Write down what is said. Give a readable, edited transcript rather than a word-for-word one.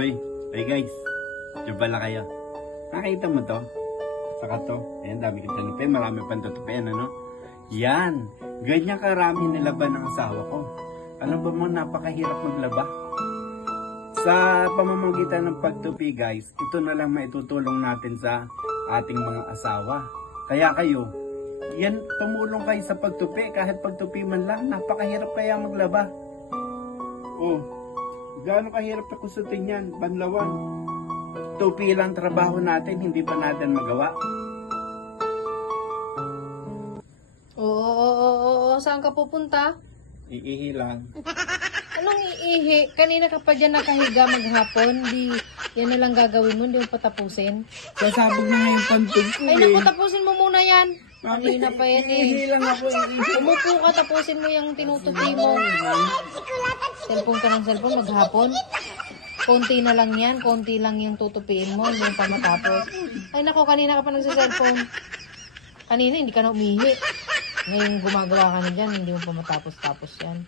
Hoy, hey guys. Diyan pala kayo. Nakita mo to? Saka to. Ayan, dami kita tutupi. Marami pang tutupian, ano? Yan. Ganyan karami nilaban ng asawa ko. Alam ba mo, napakahirap maglaba? Sa pamamagitan ng pagtupi, guys, ito na lang maitutulong natin sa ating mga asawa. Kaya kayo, yan, tumulong kayo sa pagtupi. Kahit pagtupi man lang, napakahirap kaya maglaba. Oh, gaano kahirap na kusutin yan, banlawan. Tupi lang trabaho natin, hindi pa natin magawa. Oo. Saan ka pupunta? Iihi lang. Anong iihi? Kanina ka pa dyan nakahiga maghapon. Di, yan na lang gagawin mo, hindi mo patapusin. Sasabog na ngayon pantog ko Ay naku, tapusin mo muna yan. Kanina pa yan Iihi eh. lang ako, iihi. Umupo ka, tapusin mo yung tinutupi mo. Cellphone ka ng cellphone maghapon. Konti na lang yan, konti lang yung tutupiin mo, hindi yung pa matapos. Ay naku, kanina ka pa nagsa-cellphone. Kanina hindi ka na umihi. Ngayon gumagawa ka na dyan, hindi mo pa matapos-tapos yan.